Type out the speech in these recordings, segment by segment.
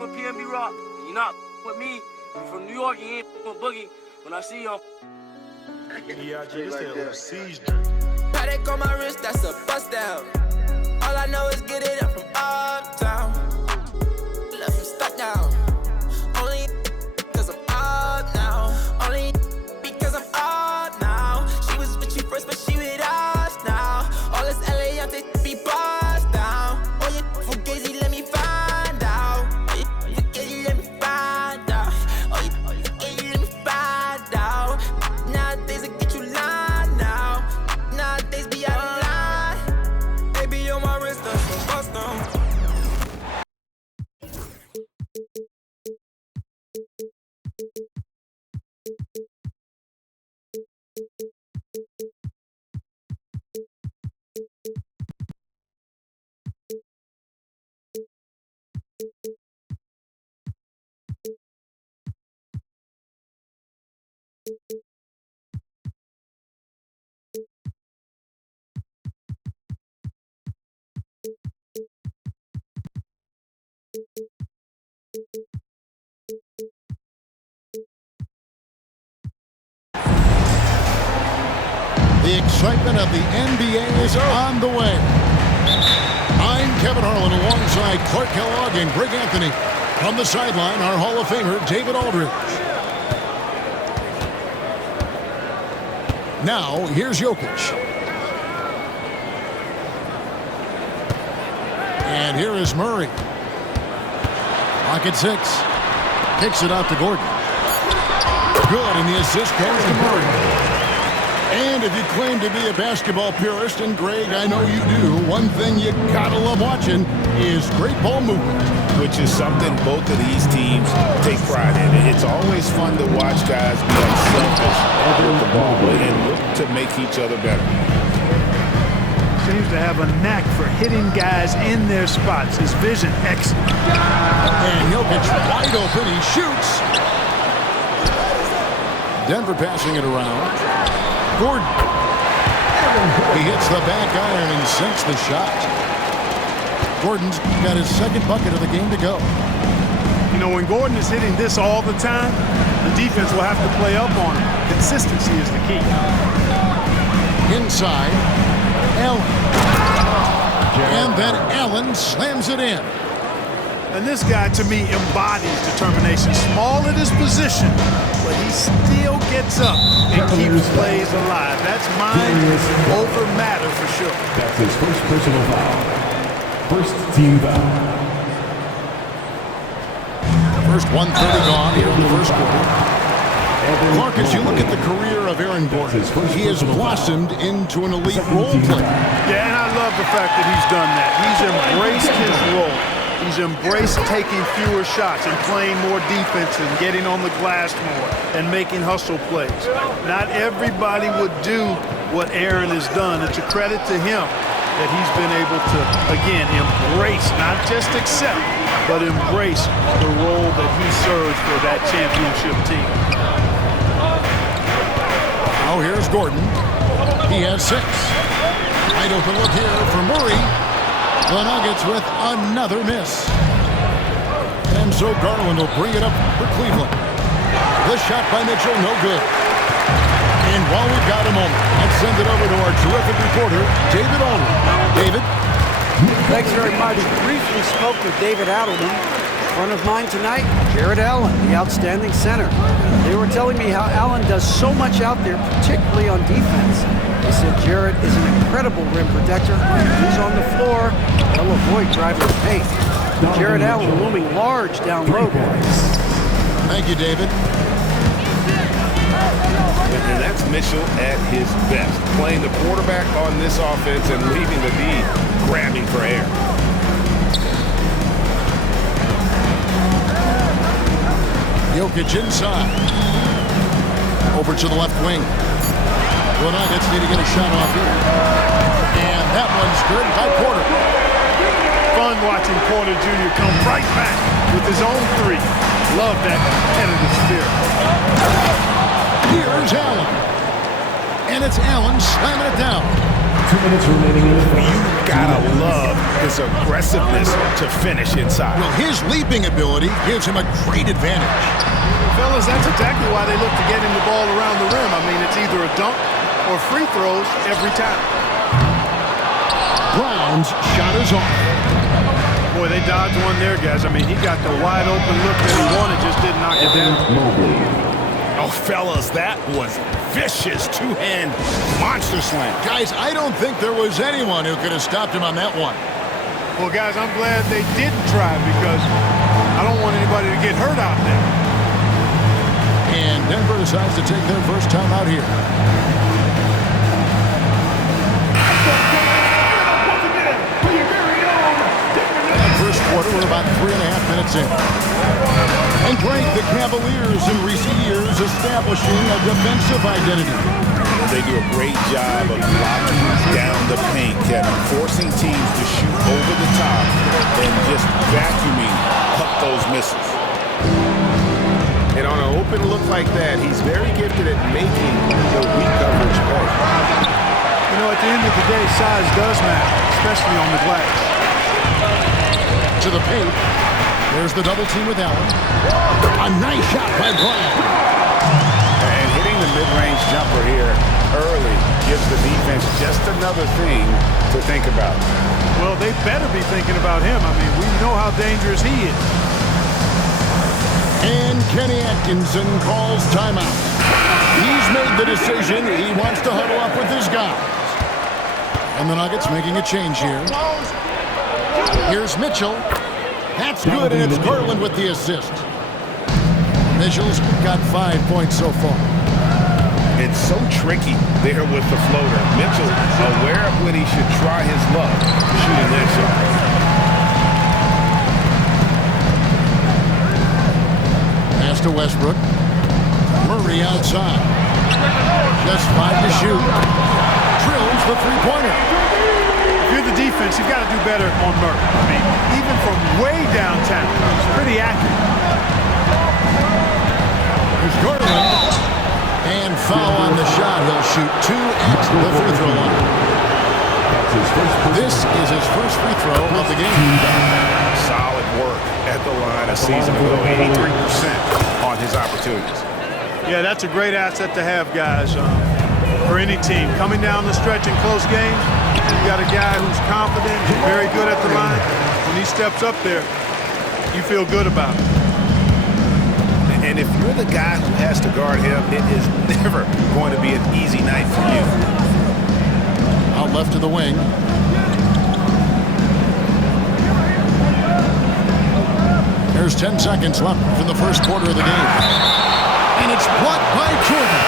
with PNB Rock, you're not with me. You from New York, you ain't with Boogie. When I see you, Yeah, just a little siege. Paddock on my wrist, that's a bust down. All I know is get it up from uptown. Left him stuck down. Only cause I'm up now. Only because I'm up now. She was with you first, but she with us now. All this LA on be bust down. Oh, you fugazi, let me find out. Oh, you fugazi, let me find out. Oh, you fugazi, let me find out. Nowadays I get you lying now. Nowadays be out of line. Baby on my wrist, that's a bust down. The excitement of the NBA is on the way. I'm Kevin Harlan alongside Clark Kellogg and Greg Anthony. From the sideline, our Hall of Famer, David Aldridge. Now, here's Jokic. And here is Murray. Pocket 6. Kicks it out to Gordon. Good, and the assist comes to Murray. And if you claim to be a basketball purist, and Greg, I know you do, one thing you gotta love watching is great ball movement. Which is something both of these teams take pride in. It's always fun to watch guys be unselfish with the ball and look to make each other better. Seems to have a knack for hitting guys in their spots. His vision excellent. And Jokic wide open, he shoots. Denver passing it around. Gordon. He hits the back iron and sinks the shot. Gordon's got his second bucket of the game to go. You know, when Gordon is hitting this all the time, the defense will have to play up on him. Consistency is the key. Inside, Allen. And then Allen slams it in. And this guy, to me, embodies determination. Small at his position, but he still gets up and keeps plays alive. That's mind over matter for sure. That's his first personal foul. First team foul. First 1:30 gone here in the first quarter. Clark, as you look at the career of Aaron Gordon, he has blossomed into an elite role player. Yeah, and I love the fact that he's done that. He's embraced his role. He's embraced taking fewer shots and playing more defense and getting on the glass more and making hustle plays. Not everybody would do what Aaron has done. It's a credit to him that he's been able to, again, embrace, not just accept, but embrace the role that he serves for that championship team. Now here's Gordon. He has 6. Wide open look here for Murray. The Nuggets with another miss. And so Garland will bring it up for Cleveland. The shot by Mitchell, no good. And while we've got a moment, let's send it over to our terrific reporter, David Aldridge. David? Thanks very much. Briefly spoke with David Adelman. Front of mine tonight, Jarrett Allen, the outstanding center. They were telling me how Allen does so much out there, particularly on defense. He said Jarrett is an incredible rim protector. When he's on the floor, he'll avoid driving the paint. Jarrett Allen looming large down low, boys. Thank you, David. And that's Mitchell at his best, playing the quarterback on this offense and leaving the D grabbing for air. Jokic inside. Over to the left wing. The Nuggets need to get a shot off here. And that one's good by Porter. Fun watching Porter Jr. come right back with his own 3. Love that competitive spirit. Here's Allen. And it's Allen slamming it down. 2 minutes remaining in the first. You gotta love his aggressiveness to finish inside. Well, his leaping ability gives him a great advantage. Fellas, that's exactly why they look to get him the ball around the rim. I mean, it's either a dunk or free throws every time. Brown's shot is off. Boy, they dodged one there, guys. I mean, he got the wide open look that he wanted, just didn't knock it down. Mobley. Oh, fellas, that was vicious two-hand monster slam. Guys, I don't think there was anyone who could have stopped him on that one. Well, guys, I'm glad they didn't try because I don't want anybody to get hurt out there. And Denver decides to take their first time out here. First quarter, we're about 3.5 minutes in. And Greg, the Cavaliers in recent years establishing a defensive identity. They do a great job of locking down the paint, Kevin, forcing teams to shoot over the top and just vacuuming up those misses. And on an open look like that, he's very gifted at making the weak coverage play. You know, at the end of the day, size does matter, especially on the glass. To the paint. There's the double team with Allen. A nice shot by Bryant. And hitting the mid-range jumper here early gives the defense just another thing to think about. Well, they better be thinking about him. I mean, we know how dangerous he is. And Kenny Atkinson calls timeout. He's made the decision. He wants to huddle up with his guys. And the Nuggets making a change here. Here's Mitchell. That's good, and it's Garland with the assist. Mitchell's got 5 points so far. It's so tricky there with the floater. Mitchell aware of when he should try his luck shooting that shot. Pass to Westbrook. Murray outside. Just 5 to shoot. Drills the three-pointer. If you're the defense, you've got to do better on Murray. I mean, even from way downtown, it's pretty accurate. Here's Garland. And foul on the shot. He'll shoot 2 at the free throw line. This is his first free throw of the game. Solid work at the line a season ago. 83% on his opportunities. Yeah, that's a great asset to have, guys, for any team. Coming down the stretch in close games, you got a guy who's confident and very good at the line. When he steps up there, you feel good about it. And if you're the guy who has to guard him, it is never going to be an easy night for you. Out left to the wing. There's 10 seconds left in the first quarter of the game. And it's blocked by Jordan.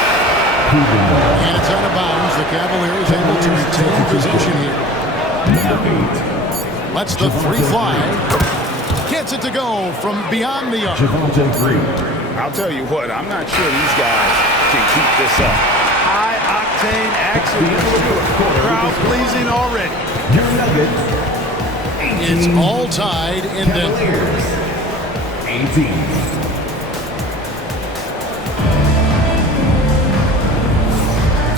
And it's out of bounds. The Cavaliers able to retain possession here. Lets the three fly. Gets it to go from beyond the arc. I'll tell you what, I'm not sure these guys can keep this up. High-octane action. Crowd pleasing already. It's all tied in Denver. 18.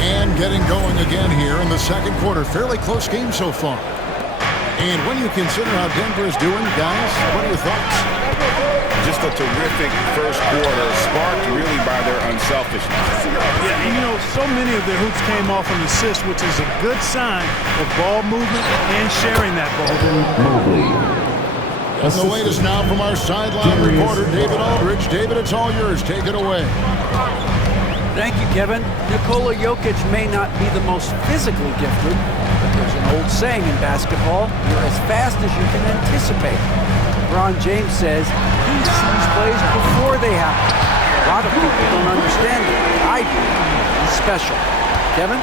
And getting going again here in the second quarter. Fairly close game so far. And when you consider how Denver is doing, guys, what are your thoughts? Just a terrific first quarter, sparked really by their unselfishness. Yeah, and you know, so many of their hoops came off an assist, which is a good sign of ball movement and sharing that ball. And the latest now from our sideline reporter, David Aldridge. David, it's all yours. Take it away. Thank you, Kevin. Nikola Jokic may not be the most physically gifted, but there's an old saying in basketball, you're as fast as you can anticipate. LeBron James says he sees plays before they happen. A lot of people don't understand it. I do. He's special. Kevin?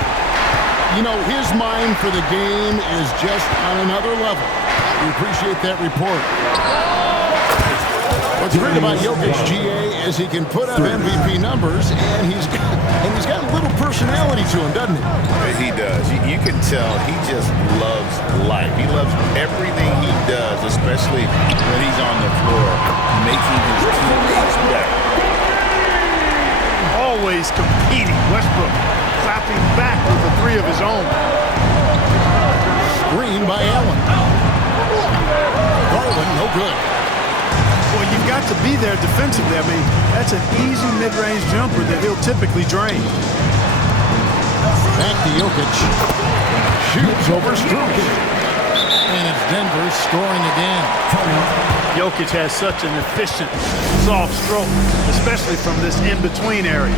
You know, his mind for the game is just on another level. We appreciate that report. What's great about Jokic, GA, is he can put up MVP numbers, and he's got a little personality to him, doesn't he? He does. You can tell he just loves life. He loves everything he does, especially when he's on the floor, making his teammates better. Always competing. Westbrook clapping back with the three of his own. by Allen. Garland, no good. Well, you've got to be there defensively. I mean, that's an easy mid-range jumper that he'll typically drain. Back to Jokic. Shoots over Strus. And it's Denver scoring again. Jokic has such an efficient, soft stroke, especially from this in-between area.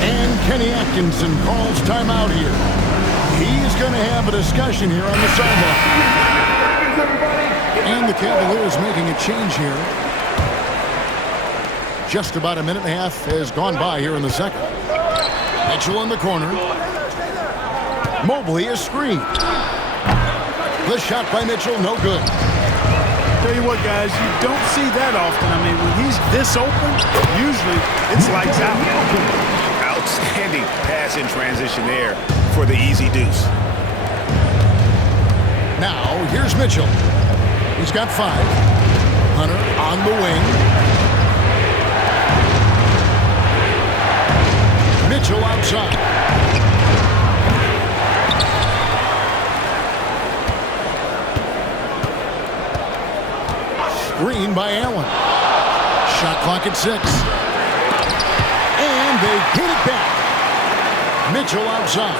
And Kenny Atkinson calls timeout here. He's going to have a discussion here on the sideline. And the Cavaliers making a change here. Just about a minute and a half has gone by here in the second. Mitchell in the corner. Mobley is screened. The shot by Mitchell, no good. Tell you what, guys, you don't see that often. I mean, when he's this open, usually it's lights out. Outstanding pass in transition there for the easy deuce. Now, here's Mitchell. He's got 5. Hunter on the wing. Mitchell outside. Screen by Allen. Shot clock at 6. And they get it back. Mitchell outside.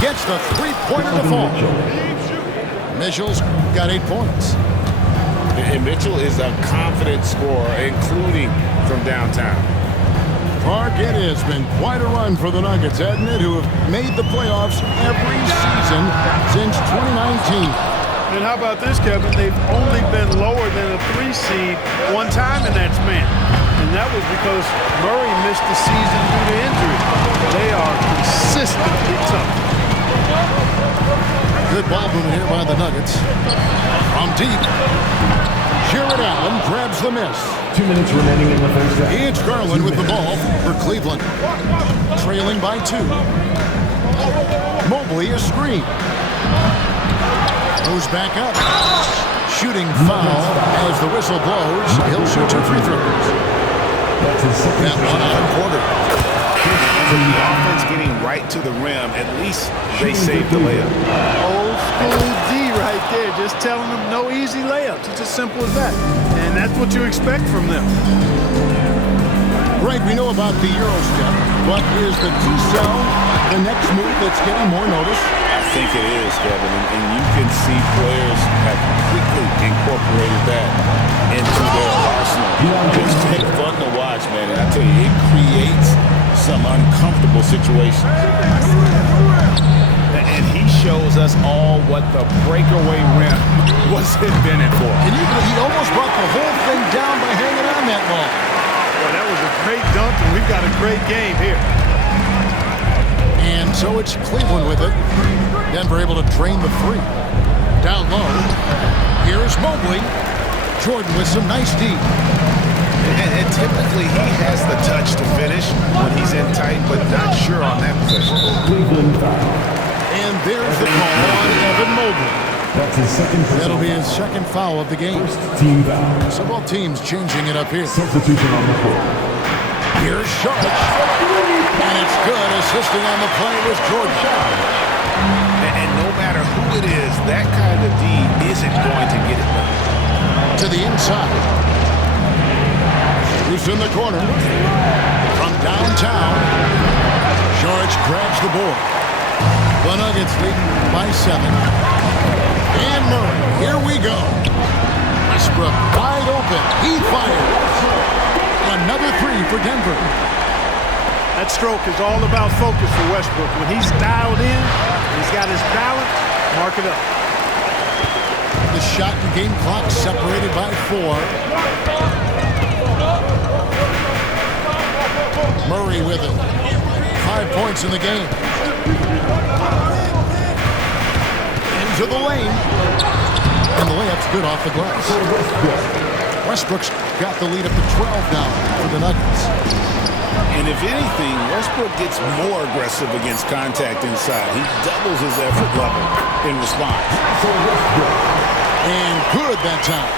Gets the three-pointer to fall. Mitchell's got 8 points. And Mitchell is a confident scorer, including from downtown. Mark, it has been quite a run for the Nuggets, hasn't it, who have made the playoffs every season since 2019. And how about this, Kevin? They've only been lower than a 3 seed one time in that span. And that was because Murray missed the season due to injury. They are consistently tough. Good ball movement here by the Nuggets. From deep. Jared Allen grabs the miss. 2 minutes remaining in the first half. It's Garland with the ball for Cleveland. Trailing by 2. Mobley is screened. Goes back up. Shooting foul as the whistle blows. He'll shoot 2 free throws. That's his second. That one out of quarter. The offense getting right to the rim. At least they saved the layup. Old school D right there, just telling them no easy layups. It's as simple as that. And that's what you expect from them. Right, we know about the Euro step, but is the T-cell the next move that's getting more notice? I think it is, Kevin, and you can see players have quickly incorporated that into their arsenal. It's been fun to watch, man, and I tell you, it creates some uncomfortable situations. And he shows us all what the breakaway rim was invented for. And he almost brought the whole thing down by hanging on that ball. Well, that was a great dunk, and we've got a great game here. And so it's Cleveland with it. Denver able to drain the 3. Down low. Here's Mobley. Jordan with some nice D. And typically he has the touch to finish when he's in tight, but not sure on that possession. Cleveland foul. And there's the call on Evan Mobley. That's his second. That'll be his second foul of the game. First team foul. So both teams changing it up here. Substitution on the court. Here's Sharp. And it's good. Assisting on the play was Jordan. And no matter who it is, that kind of D isn't going to get it done. To the inside. Who's in the corner? From downtown. George grabs the board. The Nuggets lead by 7. And Murray, here we go. Westbrook wide open. He fires. Another 3 for Denver. That stroke is all about focus for Westbrook. When he's dialed in, he's got his balance, mark it up. The shot and game clock separated by 4. Murray with it. 5 points in the game. Into the lane. And the layup's good off the glass. Westbrook's got the lead up to 12 now for the Nuggets. And if anything, Westbrook gets more aggressive against contact inside. He doubles his effort level in response. And good that time.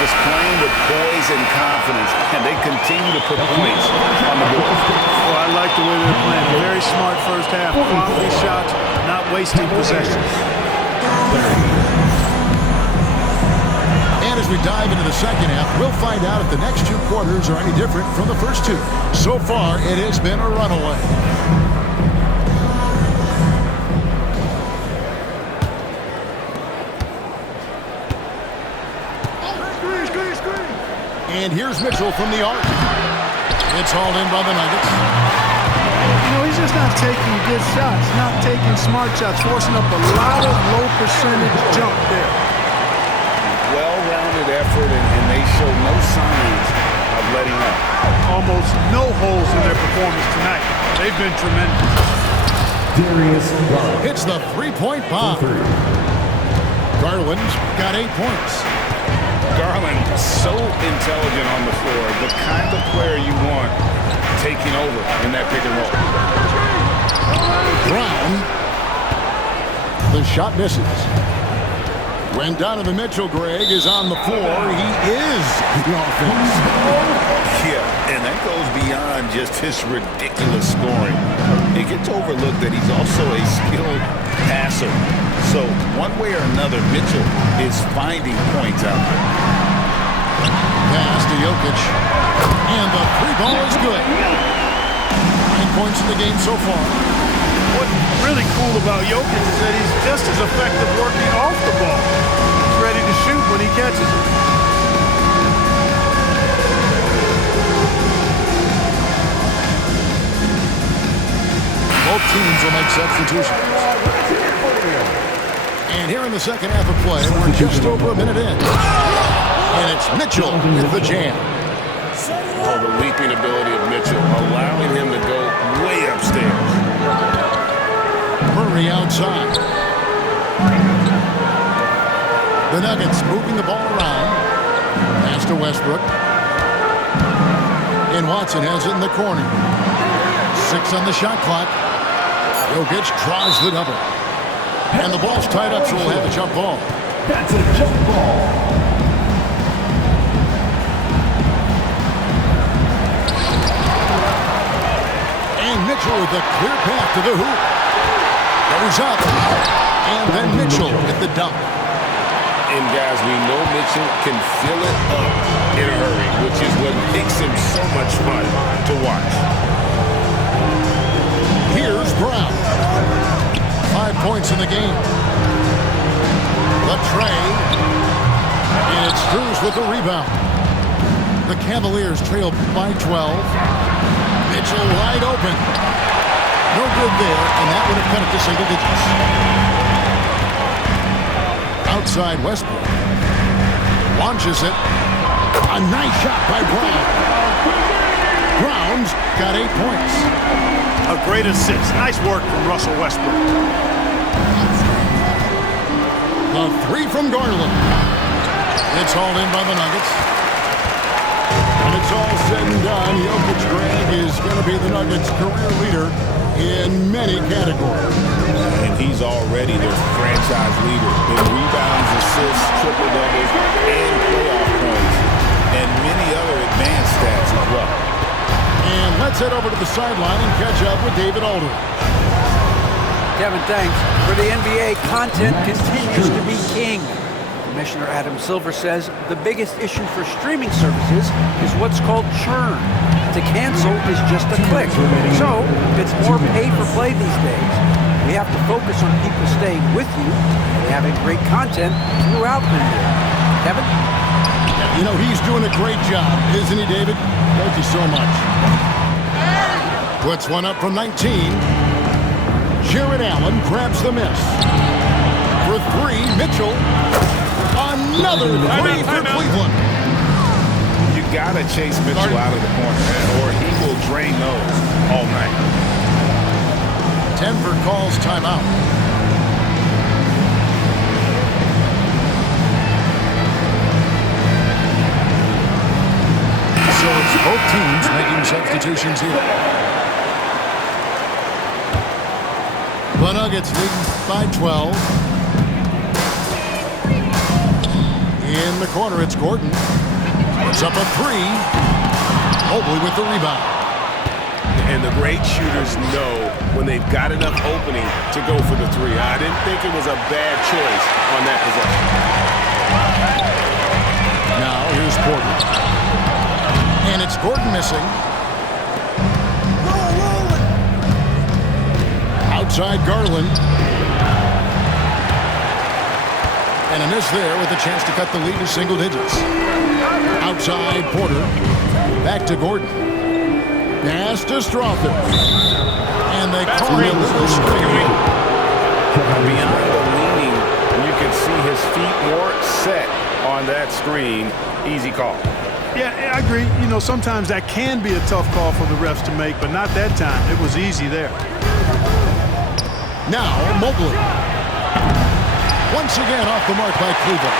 Just playing with poise and confidence, and they continue to put points on the board. Well, I like the way they're playing. A very smart first half. Quality shots, not wasting possessions. And as we dive into the second half, we'll find out if the next two quarters are any different from the first two. So far, it has been a runaway. And here's Mitchell from the arc. It's hauled in by the Nuggets. You know, he's just not taking good shots, not taking smart shots, forcing up a lot of low percentage jump there. Well-rounded effort, and they show no signs of letting up. Almost no holes in their performance tonight. They've been tremendous. Darius Garland. It's the three-point bomb. Garland's got 8 points. Garland, so intelligent on the floor, the kind of player you want taking over in that pick and roll. Brown. The shot misses. When Donovan Mitchell, Greg, is on the floor, he is the offense. Yeah, and that goes beyond just his ridiculous scoring. It gets overlooked that he's also a skilled passer. So one way or another, Mitchell is finding points out there. Pass to Jokic. And the three ball is good. 9 points in the game so far. What's really cool about Jokic is that he's just as effective working off the ball. He's ready to shoot when he catches it. Both teams will make substitutions. And here in the second half of play, we're just over a minute in. And it's Mitchell with the jam. Oh, the leaping ability of Mitchell, allowing him to go way upstairs. Murray outside. The Nuggets moving the ball around. Pass to Westbrook. And Watson has it in the corner. 6 on the shot clock. Jokic draws the double. And the ball's tied up, so we'll have a jump ball. That's a jump ball. And Mitchell with a clear path to the hoop. Goes up. And then Mitchell at the dunk. And guys, we know Mitchell can fill it up in a hurry, which is what makes him so much fun to watch. Here's Brown. 5 points in the game. Latrey. And it's Strus with the rebound. The Cavaliers trail by 12. Mitchell wide open. No good there, and that would have cut it to single digits. Outside Westbrook. Launches it. A nice shot by Brown. Brown's got 8 points. A great assist. Nice work from Russell Westbrook. The three from Garland. It's hauled in by the Nuggets. When it's all said and done, Jokic, Greg, is going to be the Nuggets' career leader in many categories. And he's already their franchise leader in rebounds, assists, triple-doubles, and playoff points, and many other advanced stats as well. And let's head over to the sideline and catch up with David Aldridge. Kevin, thanks. For the NBA, content continues to be king. Commissioner Adam Silver says the biggest issue for streaming services is what's called churn. To cancel is just a click. So it's more pay-for-play these days. We have to focus on people staying with you and having great content throughout the year. Kevin? You know, he's doing a great job, isn't he, David? Thank you so much. Puts one up from 19. Jared Allen grabs the miss. For 3, Mitchell. Another 3 for Cleveland. You gotta chase Mitchell out of the corner, man, or he will drain those all night. Denver calls timeout. So it's both teams making substitutions here. The Nuggets lead by 12. In the corner, it's Gordon. Puts up a three. Mobley with the rebound. And the great shooters know when they've got enough opening to go for the three. I didn't think it was a bad choice on that possession. Now here's Porter. And it's Gordon missing. Outside Garland. And a miss there with a chance to cut the lead to single digits. Outside Porter. Back to Gordon. Pass to Strawther. And they call it a little screen. Beyond the leaning, you can see his feet more set on that screen. Easy call. Yeah, I agree. You know, sometimes that can be a tough call for the refs to make, but not that time. It was easy there. Now Mobley. Once again off the mark by Cleveland.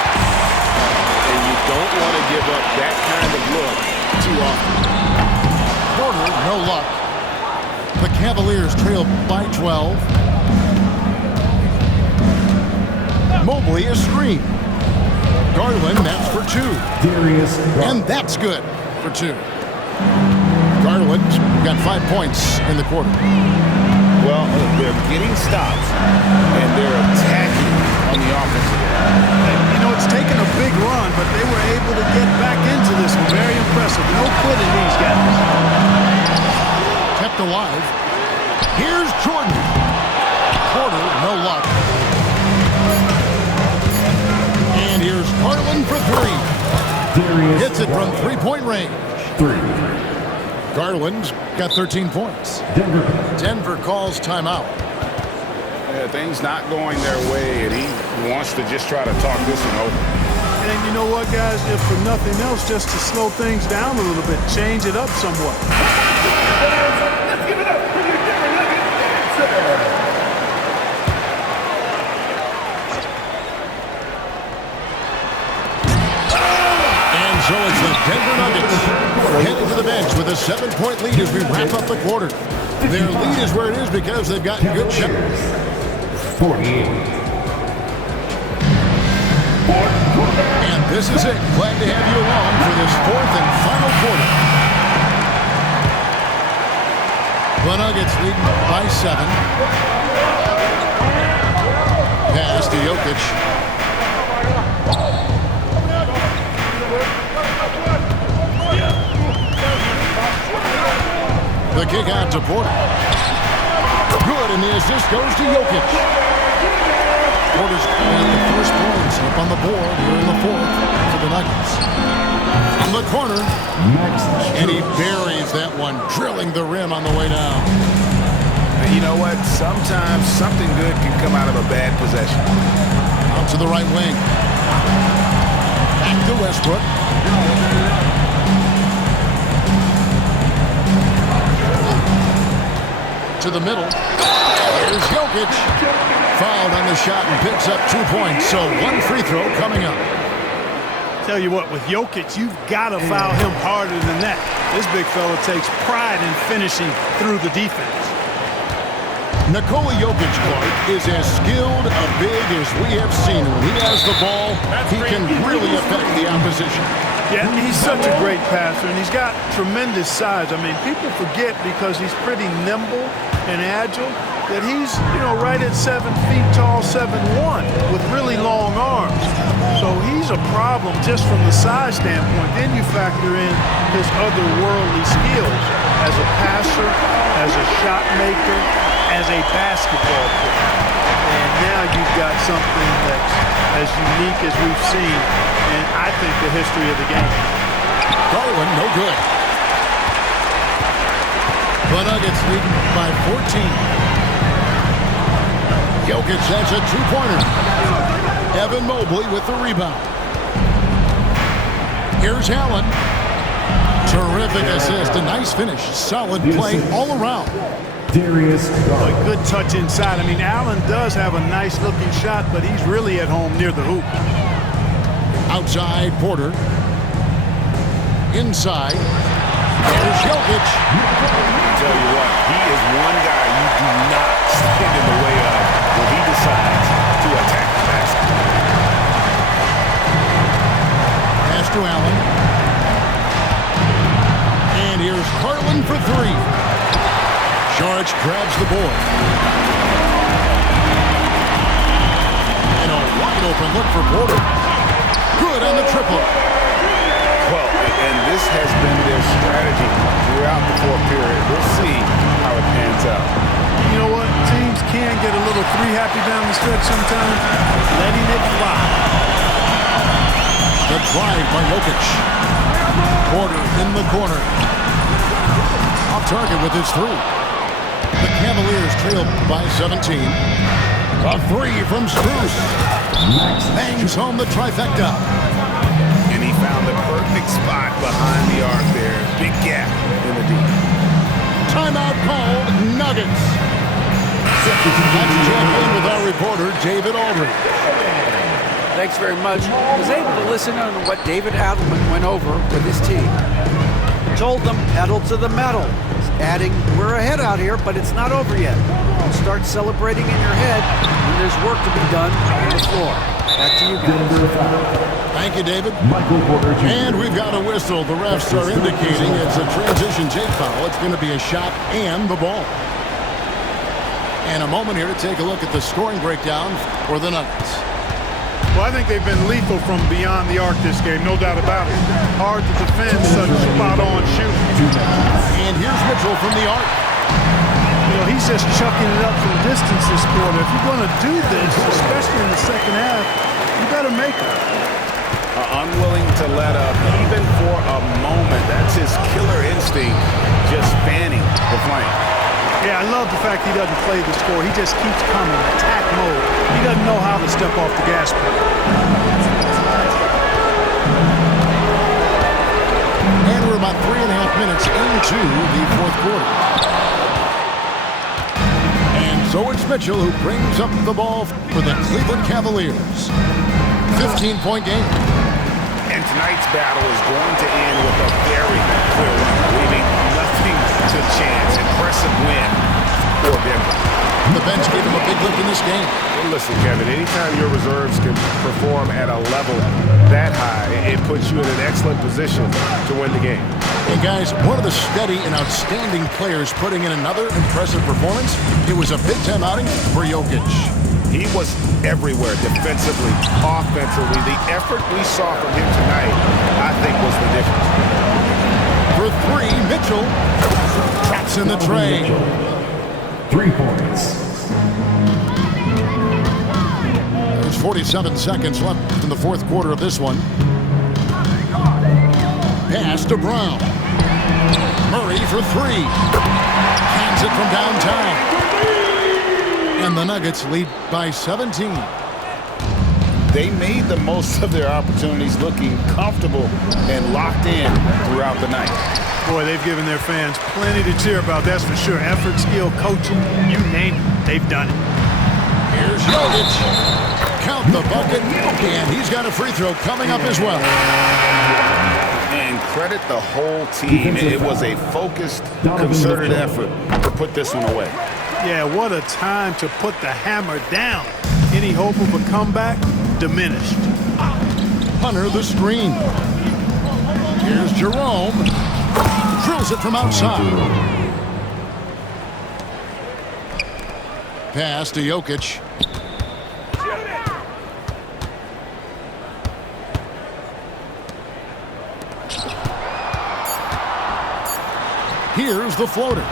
And you don't want to give up that kind of look too often. Porter, no luck. The Cavaliers trail by 12. Mobley is screened. Garland, that's for two. Darius And that's good for two. Garland got 5 points in the quarter. Well, they're getting stops, and they're attacking on the offensive end. You know, it's taken a big run, but they were able to get back into this one. Very impressive. No quitting these guys. Kept alive. Here's Jordan. Porter, no luck. And here's Garland for three. Darius Hits it from three-point range. 3. Garland's got 13 points. Denver calls timeout. Yeah, things not going their way, and he wants to just try to talk this one over. And you know what, guys? If for nothing else, just to slow things down a little bit, change it up somewhat. Let's give it up for your Denver Nuggets dancer. So it's the Denver Nuggets heading to the bench with a 7-point lead as we wrap up the quarter. Their lead is where it is because they've gotten good shots. 48. And this is it. Glad to have you along for this fourth and final quarter. The Nuggets leading by 7. Pass to Jokic. The kick out to Porter. Good, and the assist goes to Jokic. Porter's got the first points up on the board here in the fourth for the Nuggets. From the corner, and he buries that one, drilling the rim on the way down. You know what? Sometimes something good can come out of a bad possession. Out to the right wing. Back to Westbrook. To the middle. Here's Jokic. Fouled on the shot and picks up 2 points. So one free throw coming up. Tell you what, with Jokic, you've got to foul him harder than that. This big fella takes pride in finishing through the defense. Nikola Jokic, Clark, is as skilled a big as we have seen. When he has the ball, he can really affect the opposition. Yeah, he's such a great passer, and he's got tremendous size. I mean, people forget because he's pretty nimble and agile that he's, you know, right at 7 feet tall, 7'1", with really long arms. So he's a problem just from the size standpoint. Then you factor in his otherworldly skills as a passer, as a shot maker, as a basketball player. And now you've got something that's as unique as we've seen in, I think, the history of the game. Garland, no good. The Nuggets leading by 14. Jokic, that's a two-pointer. Evan Mobley with the rebound. Here's Allen. Terrific assist, a nice finish. Solid play all around. Darius A good touch inside. I mean, Allen does have a nice-looking shot, but he's really at home near the hoop. Outside, Porter. Inside. There's Jokic. I tell you what, he is one guy you do not stand in the way of when he decides to attack the basket. Pass to Allen. for three. Saric grabs the board. And a wide open look for Porter. Good on the triple. Well, and this has been their strategy throughout the fourth period. We'll see how it pans out. You know what? Teams can get a little three happy down the stretch sometimes. Letting it fly. The drive by Jokic. Porter in the corner. Off target with his three. The Cavaliers trail by 17. A three from Strus. Bangs home the trifecta. And he found the perfect spot behind the arc there. Big gap in the deep. Timeout called, Nuggets. Let's check in with our reporter, David Aldridge. Thanks very much. I was able to listen on what David Adelman went over with his team. He told them, pedal to the metal. Adding, we're ahead out here, but it's not over yet. Start celebrating in your head when there's work to be done on the floor. Back to you guys. Thank you, David. Michael Porter Jr. And we've got a whistle. The refs are indicating it's a transition take foul. It's going to be a shot and the ball. And a moment here to take a look at the scoring breakdown for the Nuggets. Well, I think they've been lethal from beyond the arc this game, no doubt about it. Hard to defend such spot-on shooting. And here's Mitchell from the arc. You know, he's just chucking it up from distance this quarter. If you're going to do this, especially in the second half, you better make it. Unwilling to let up even for a moment. That's his killer instinct, just fanning the flame. Yeah, I love the fact he doesn't play the score. He just keeps coming, attack mode. He doesn't know how to step off the gas pedal. And we're about 3.5 minutes into the fourth quarter. And so it's Mitchell who brings up the ball for the Cleveland Cavaliers. 15-point game. And tonight's battle is going to end with a very clear one, leaving nothing to chance. Impressive win for Denver. The bench gave him a big lift in this game. Well, listen, Kevin, anytime your reserves can perform at a level that high, it puts you in an excellent position to win the game. Hey, guys, one of the steady and outstanding players putting in another impressive performance. It was a big-time outing for Jokic. He was everywhere, defensively, offensively. The effort we saw from him tonight, I think, was the difference. For three, Mitchell traps in the tray. 3 points. There's 47 seconds left in the fourth quarter of this one. Pass to Brown. Murray for three. Hands it from downtown. And the Nuggets lead by 17. They made the most of their opportunities, looking comfortable and locked in throughout the night. Boy, they've given their fans plenty to cheer about, that's for sure. Effort, skill, coaching, you name it, they've done it. Here's Jokic. Count the bucket, and he's got a free throw coming up as well. And credit the whole team. It was a focused, concerted effort to put this one away. Yeah, what a time to put the hammer down. Any hope of a comeback? Diminished. Hunter the screen. Here's Jerome. Drills it from outside. Pass to Jokic. Here's the floater.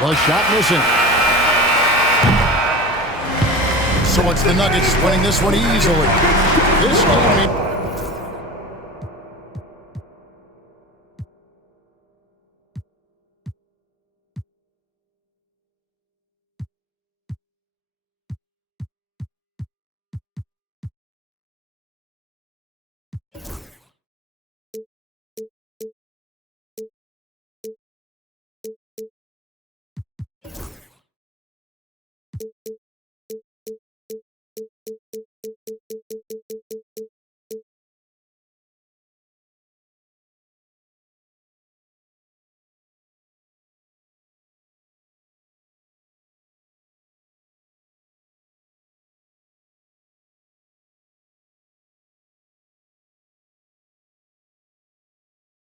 The shot missing. So it's the Nuggets winning this one easily. This game